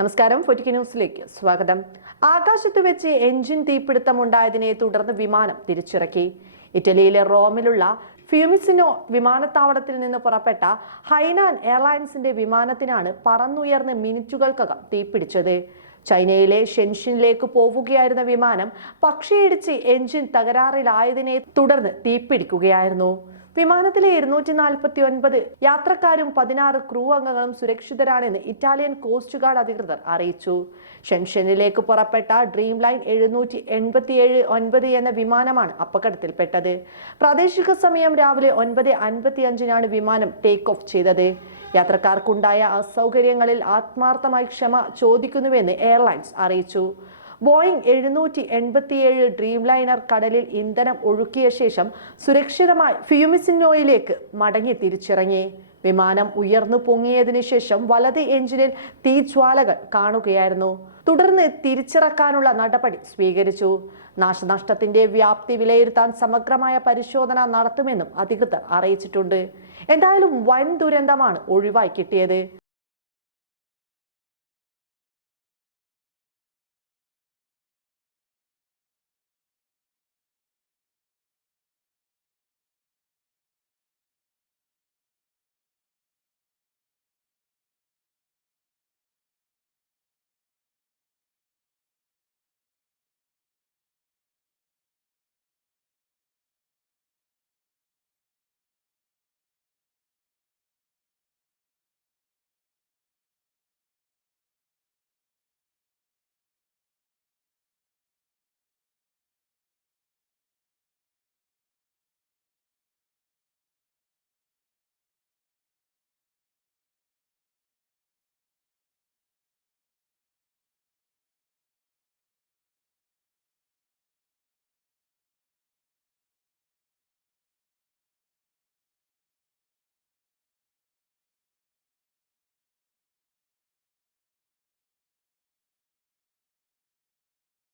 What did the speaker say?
നമസ്കാരം ഫൊറ്റിക്ക് ന്യൂസിലേക്ക് സ്വാഗതം. ആകാശത്ത് വെച്ച് എഞ്ചിൻ തീപിടുത്തമുണ്ടായതിനെ തുടർന്ന് വിമാനം തിരിച്ചിറക്കി. ഇറ്റലിയിലെ റോമിലുള്ള ഫ്യൂമിസിനോ വിമാനത്താവളത്തിൽ നിന്ന് പുറപ്പെട്ട ഹൈനാൻ എയർലൈൻസിന്റെ വിമാനത്തിനാണ് പറന്നുയർന്ന് മിനിറ്റുകൾക്കകം തീപിടിച്ചത്. ചൈനയിലെ ഷെൻഷിനിലേക്ക് പോവുകയായിരുന്ന വിമാനം പക്ഷിയിടിച്ച് എഞ്ചിൻ തകരാറിലായതിനെ തുടർന്ന് തീപിടിക്കുകയായിരുന്നു. വിമാനത്തിലെ ഇരുന്നൂറ്റി നാൽപ്പത്തി ഒൻപത് യാത്രക്കാരും പതിനാറ് ക്രൂ അംഗങ്ങളും സുരക്ഷിതരാണെന്ന് ഇറ്റാലിയൻ കോസ്റ്റ് ഗാർഡ് അധികൃതർ അറിയിച്ചു. ഷെൻഷനിലേക്ക് പുറപ്പെട്ട ഡ്രീം ലൈൻ എഴുന്നൂറ്റി എൺപത്തിയേഴ് ഒൻപത് എന്ന വിമാനമാണ് അപകടത്തിൽപ്പെട്ടത്. പ്രാദേശിക സമയം രാവിലെ ഒൻപത് അൻപത്തി അഞ്ചിനാണ് വിമാനം ടേക്ക് ഓഫ് ചെയ്തത്. യാത്രക്കാർക്കുണ്ടായ അസൗകര്യങ്ങളിൽ ആത്മാർത്ഥമായി ക്ഷമ ചോദിക്കുന്നുവെന്ന് എയർലൈൻസ് അറിയിച്ചു. ബോയിങ് എഴുന്നൂറ്റി എൺപത്തിയേഴ് ഡ്രീം ലൈനർ കടലിൽ ഇന്ധനം ഒഴുക്കിയ ശേഷം സുരക്ഷിതമായി ഫ്യൂമിസിനോയിലേക്ക് മടങ്ങി തിരിച്ചിറങ്ങി. വിമാനം ഉയർന്നു പൊങ്ങിയതിനു ശേഷം വലത് എഞ്ചിനിൽ തീജ്വാലകൾ കാണുകയായിരുന്നു. തുടർന്ന് തിരിച്ചിറക്കാനുള്ള നടപടി സ്വീകരിച്ചു. നാശനഷ്ടത്തിന്റെ വ്യാപ്തി വിലയിരുത്താൻ സമഗ്രമായ പരിശോധന നടത്തുമെന്നും അധികൃതർ അറിയിച്ചിട്ടുണ്ട്. എന്തായാലും വൻ ദുരന്തമാണ് ഒഴിവായി കിട്ടിയത്.